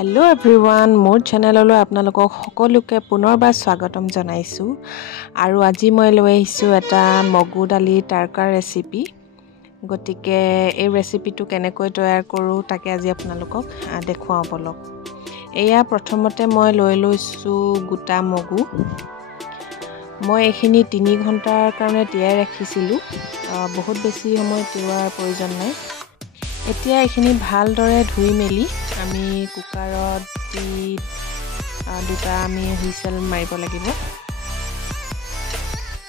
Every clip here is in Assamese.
हेलो एवरीवन मोर चेनेलলৈ আপোনালোকক সকলোকে পুনৰবাৰ স্বাগতম জনাইছো আৰু আজি মই লৈ আহিছো এটা মগু দালি টাৰকা ৰেচিপি গতিকে এই ৰেচিপিটো কেনেকৈ তৈয়াৰ কৰো তাকে আজি আপোনালোকক দেখুৱাও বলক এয়া প্ৰথমতে মই লৈ লৈছো গোটা মগু মই এখিনি 3 ঘণ্টাৰ কাৰণে তিয়াই ৰাখিছিলো বহুত বেছি সময় তিয়াৰ প্ৰয়োজন নাই এতিয়া এখিনি ভালদৰে ধুই মেলি আমি কুকাৰত দি দুটা আমি হুইসেল মাৰিব লাগিব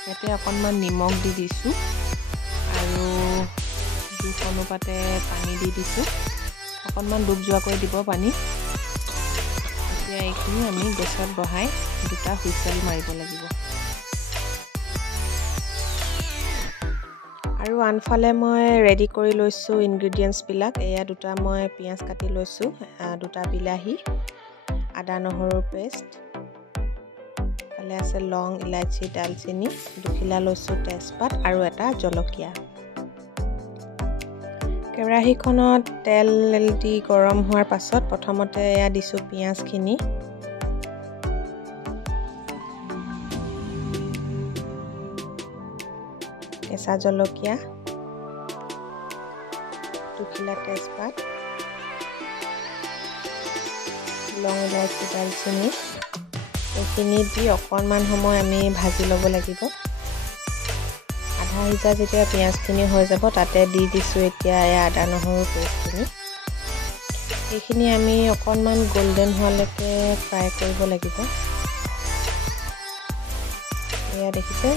ইয়াতে অকণমান নিমখ দি দিছো আৰু দুই অনুপাতে পানী দি দিছো অকণমান ডুব যোৱাকৈ দিব পানী এতিয়া এখিনি আমি গেছত বহাই দুটা হুইসেল মাৰিব লাগিব আৰু আনফালে মই ৰেডি কৰি লৈছো ইনগ্ৰেডিয়েন্টস বিলাক এয়া দুটা মই পিয়াজ কাটি লৈছো দুটা বিলাহী আদা নহৰুৰ পেষ্ট ফালে আছে লং ইলাচি দালচিনি দুখিলা লৈছো তেজপাত আৰু এটা জলকীয়া কেৰাহীখনত তেল দি গৰম হোৱাৰ পাছত প্ৰথমতে এয়া দিছো পিয়াজখিনি কেঁচা জলকীয়া দুখিলা তেজপাত লং ইলাচি দালচিনি এইখিনি দি অকণমান সময় আমি ভাজি ল'ব লাগিব আধা সিজা যেতিয়া পিয়াজখিনি হৈ যাব তাতে দি দিছো এতিয়া আদা নহৰু পেষ্টখিনি এইখিনি আমি অকণমান গোল্ডেন হোৱালৈকে ফ্ৰাই কৰিব লাগিব এয়া দেখিছে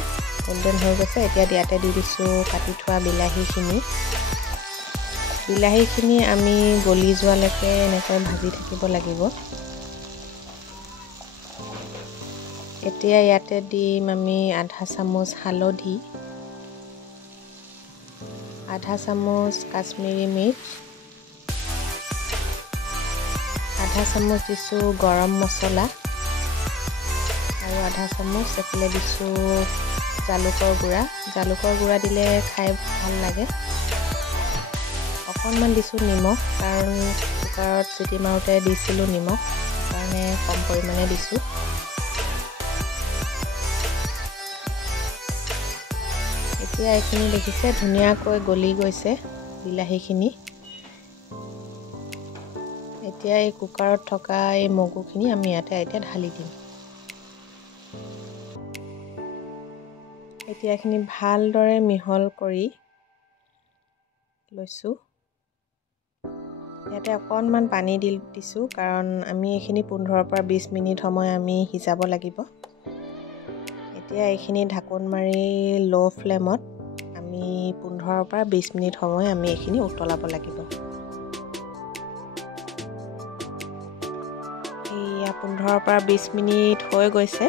গোল্ডেন হৈ গৈছে এতিয়া দিয়াতে দি দিছো কাটি থোৱা বিলাহীখিনি আমি গলি যোৱালৈকে এনেকৈ ভাজি থাকিব লাগিব এতিয়া ইয়াতে দিম আমি আধা চামুচ হালধি আধা চামুচ কাশ্মীৰী মিৰ্চ আধা চামুচ দিছো গৰম মছলা আৰু আধা চামুচ এফালে দিছো জালুকৰ গুড়া দিলে খাই ভাল লাগে অকণমান দিছো নিমখ কাৰণ কুকাৰত চিটি মাৰোতে দিছিলো নিমখ কাৰণে কম পৰিমাণে দিছো এতিয়া এইখিনি দেখিছে ধুনীয়াকৈ গলি গৈছে বিলাহীখিনি এতিয়া এই কুকাৰত থকা এই মগুখিনি আমি ইয়াতে এতিয়া ঢালি দিম এতিয়া এখিনি ভালদৰে মিহল কৰি লৈছো ইয়াতে অকণমান পানী দিছো কাৰণ আমি এখিনি 15 পৰা 20 মিনিট সময় আমি হিজাব লাগিব এতিয়া এখিনি ঢাকন মাৰি লো ফ্লেমত আমি 15 পৰা 20 মিনিট সময় আমি এখিনি উতলাব লাগিব এয়া 15 পৰা 20 মিনিট হৈ গৈছে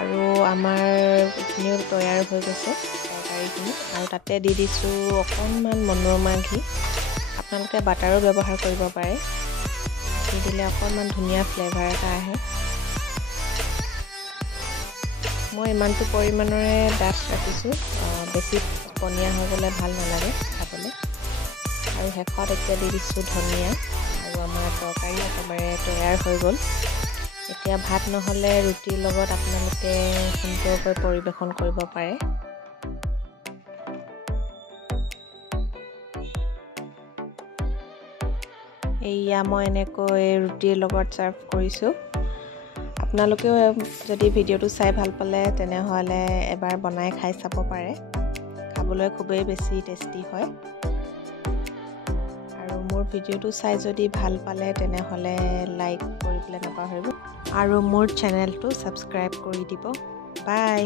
আৰু আমাৰ এখিনিও তৈয়াৰ হৈ গৈছে তৰকাৰীখিনি আৰু তাতে দি দিছো অকণমান মনোৰমা ঘি আপোনালোকে বাটাৰো ব্যৱহাৰ কৰিব পাৰে দি দিলে অকণমান ধুনীয়া ফ্লেভাৰ এটা আহে মই ইমানটো পৰিমাণৰে ডাঠ ৰাখিছো বেছি পনীয়া হৈ গ'লে ভাল নালাগে খাবলৈ আৰু শেষত এতিয়া দি দিছো ধনিয়া আৰু আমাৰ তৰকাৰী একেবাৰে তৈয়াৰ হৈ গ'ল এতিয়া ভাত নহলে ৰুটিৰ লগত আপোনালোকে সুন্দৰকৈ পৰিবেশন কৰিব পাৰে এইয়া মই এনেকৈ ৰুটিৰ লগত সাৰ্ভ কৰিছো আপোনালোকেও যদি ভিডিওটো চাই ভাল পালে তেনেহলে এবাৰ বনাই খাই চাব পাৰে খাবলৈ খুবেই বেছি টেষ্টি হয় আৰু মোৰ ভিডিওটো চাই যদি ভাল পালে তেনেহলে লাইক কৰিবলৈ নাপাহৰিব আৰু মোৰ চেনেলটো সাবস্ক্ৰাইব কৰি দিব বাই